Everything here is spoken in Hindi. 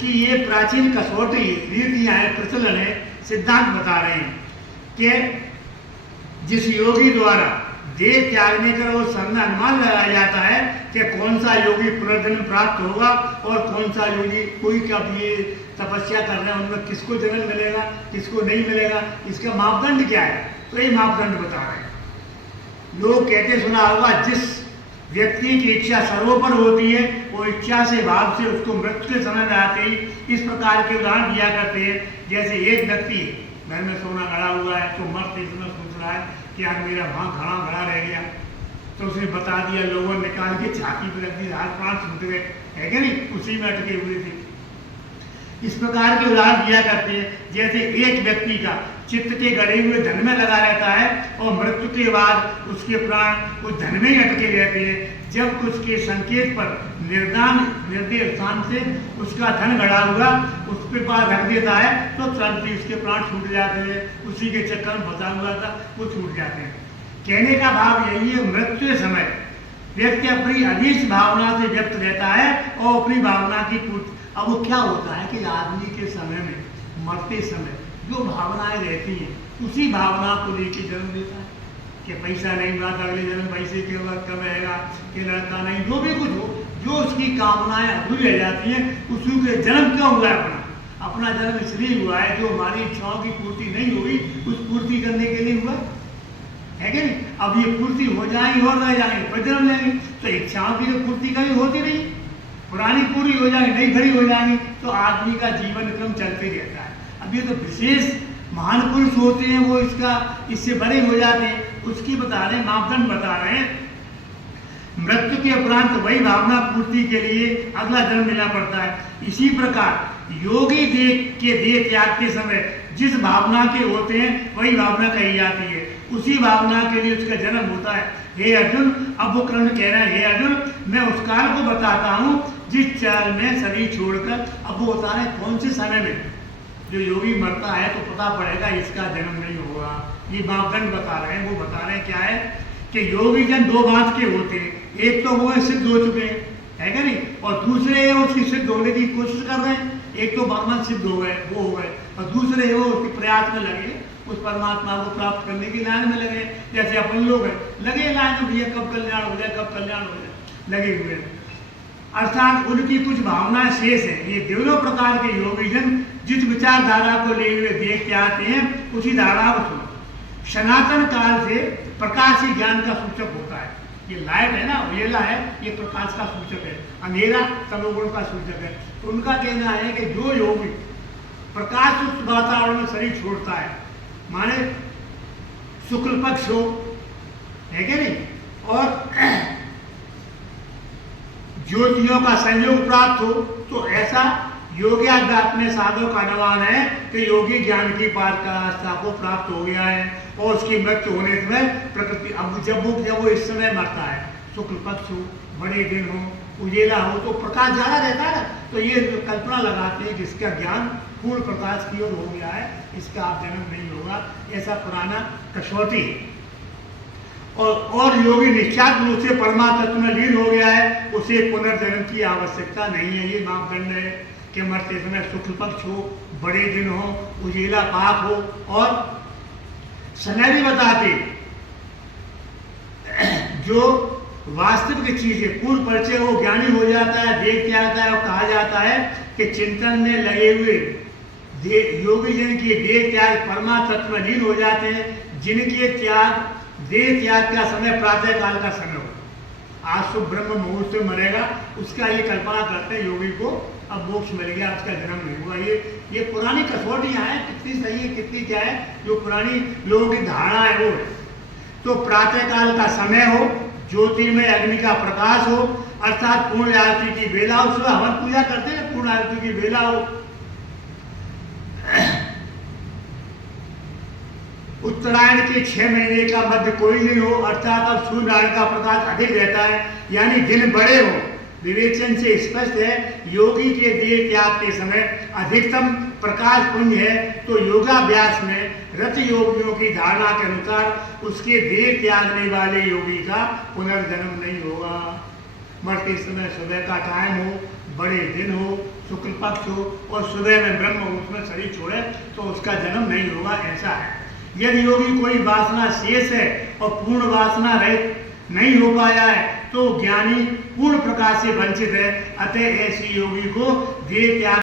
उसकी ये प्राचीन कसौटी रीतियाँ हैं, प्रचलन है, सिद्धांत बता रहे हैं कि जिस योगी द्वारा देह त्यागने का वो समय अनुमान लगाया जाता है कि कौन सा योगी पुनर्जन्म प्राप्त होगा और कौन सा योगी, कोई कब ये तपस्या कर रहे हैं उनमें किसको जन्म मिलेगा किसको नहीं मिलेगा, इसका मापदंड क्या है, तो ये मापदंड बता रहे हैं। लोग कहते सुना होगा, जिस व्यक्ति की इच्छा सर्वोपरि होती है वो इच्छा से भाव से उसको मृत्यु के समय में आते ही इस प्रकार के उदाहरण दिया करते हैं। जैसे एक व्यक्ति घर में सोना गड़ा हुआ है तो मरते समय सोच रहा है कि यार मेरा वहाँ घड़ा गड़ा रह गया, तो उसने बता दिया, लोगों ने निकाल के छाती पर रख दी, हाथ प्राण छूट गए, है क्या नहीं, उसी में अटके हुए थे। इस प्रकार के उदाहरण दिया करते हैं। जैसे एक व्यक्ति का चित्त के गड़े हुए धन में लगा रहता है और मृत्यु के बाद उसके प्राण उस धन में ही अटके रहते हैं। जब उसके संकेत पर निर्देश स्थान से उसका धन गड़ा हुआ उस पे पास रख देता है तो तुरंत ही उसके प्राण छूट जाते हैं, उसी के चक्कर में फंसा हुआ था वो छूट जाते हैं। कहने का भाव यही है, मृत्यु के समय व्यक्ति अपनी अधीश भावना से व्यक्त रहता है और अपनी भावना की पूर्ति। अब वो क्या होता है कि आदमी के समय में, मरते समय जो भावनाएं रहती हैं उसी भावना को लेकर जन्म देता है कि पैसा नहीं हुआ तो अगले जन्म पैसे के वक्त कब आएगा, कि लड़का नहीं, जो भी कुछ हो, जो उसकी कामनाएं अधूरी रह जाती हैं, उसी के जन्म क्यों हुआ है, अपना जन्म इसलिए हुआ है जो हमारी इच्छाओं की पूर्ति नहीं हुई उस पूर्ति करने के लिए हुआ है कि नहीं। अब ये पूर्ति हो जाएंगी और रह जाएंगे, फिर जन्म लेंगे, तो इच्छाओं की तो पूर्ति कभी होती नहीं, पुरानी पूरी हो जाएगी, नई खड़ी हो जाएंगी, तो आदमी का जीवन क्रम चलते रहता है। अब ये तो विशेष महान पुरुष होते हैं, वो इससे बड़े हो जाते हैं, उसकी बता रहे हैं, मापदंड बता रहे हैं। मृत्यु के उपरांत वही भावना पूर्ति के लिए अगला जन्म मिलना पड़ता है। इसी प्रकार योगी देह त्याग के समय जिस भावना के होते हैं वही भावना कही जाती है, उसी भावना के लिए उसका जन्म होता है। हे अर्जुन, अब वो कृष्ण कह रहे हैं, हे अर्जुन मैं उस काल को बताता हूँ जिस चाल में शरीर छोड़कर, अब वो बता रहे हैं कौन से समय में जो योगी मरता है तो पता पड़ेगा इसका जन्म नहीं होगा। ये मापदंड बता रहे हैं, वो बता रहे हैं क्या है कि योगी जन दो बात के होते हैं, एक तो वो सिद्ध हो चुके हैं, है क्या नहीं, और दूसरे उसकी सिद्ध होने की कोशिश कर रहे हैं। एक तो भगवान सिद्ध हो गए, वो हो गए, और दूसरे वो उसके प्रयास में लगे, उस परमात्मा को प्राप्त करने की लाइन में लगे। जैसे अपन लोग हैं, लगे लाइन में, भैया कब कल्याण हो जाए, कब कल्याण हो जाए, लगे हुए हैं। अर्थात उनकी कुछ भावनाएं शेष है। ये दोनों प्रकार के योगीजन जिस विचारधारा को ले हुए देखते आते हैं उसी धारा को सुनो। सनातन काल से प्रकाश ही ज्ञान का सूचक होता है। ये लाइट है ना, उजेला है, ये प्रकाश का सूचक है, अंधेरा तमोगुण का सूचक है। तो उनका कहना है कि जो योगी प्रकाश युक्त वातावरण में शरीर छोड़ता है, माने शुक्ल पक्ष हो, है क्या नहीं, और ज्योतियों का संयोग प्राप्त हो, तो ऐसा योग्याध्यात्म में साधु का अनुमान है कि योगी ज्ञान की पारकाष्ठा को प्राप्त हो गया है और उसकी मृत्यु होने से प्रकृति, अब जब वो इस समय मरता है, शुक्ल पक्ष हो, बड़े दिन हो, उजेला हो, तो प्रकाश ज्यादा रहता है ना, तो ये कल्पना लगाते हैं कि इसका ज्ञान पूर्ण प्रकाश की ओर हो गया है, इसका आप जन्म नहीं होगा, ऐसा पुराना कसौटी है। और योगी निश्चात रूप से परमात्मा तत्व में लीन हो गया है, उसे पुनर्जन्म की आवश्यकता नहीं है। ये मापदंड है कि मरते समय शुक्ल पक्ष हो, बड़े दिन हो, उजेला पाप हो, और समय भी बताते जो वास्तविक चीज है, पूर्ण परिचय हो, ज्ञानी हो जाता है, देखते आता है, और कहा जाता है कि चिंतन में लगे हुए योगी जन की देह त्याग परमात्मा तत्व में लीन हो जाते हैं, जिनके देह त्याग का समय प्रातः काल का समय हो। आज तो ब्रह्म मुहूर्त में मरेगा, उसका ये कल्पना करते हैं योगी को अब मोक्ष मिल गया, आज का जन्म नहीं हुआ। ये पुरानी कसौटियाँ हैं, कितनी सही है कितनी क्या है, जो पुरानी लोगों की धारणा है वो है। तो प्रातः काल का समय हो, ज्योतिर्मय अग्नि का प्रकाश हो, अर्थात पूर्ण आरती की बेला हो, सुबह हवन पूजा करते हैं, पूर्ण आरती की बेला हो, उत्तरायण के 6 महीने का मध्य कोई दिन हो, अर्थात अब सूर्यनारायण का प्रकाश अधिक रहता है, यानी दिन बड़े हो। विवेचन से स्पष्ट है योगी के देह त्याग के समय अधिकतम प्रकाश पुंज है, तो योगाभ्यास में रत योगियों की धारणा के अनुसार उसके देह त्यागने वाले योगी का पुनर्जन्म नहीं होगा। मरते समय सुबह का टाइम हो, बड़े दिन हो, शुक्ल पक्ष हो और सुबह में ब्रह्म मुहूर्त में शरीर छोड़े तो उसका जन्म नहीं होगा, ऐसा है। यदि योगी कोई वासना शेष है और पूर्ण वासना रहित नहीं हो पाया है तो ज्ञानी पूर्ण प्रकाश से वंचित है, अतः ऐसी योगी को देह त्याग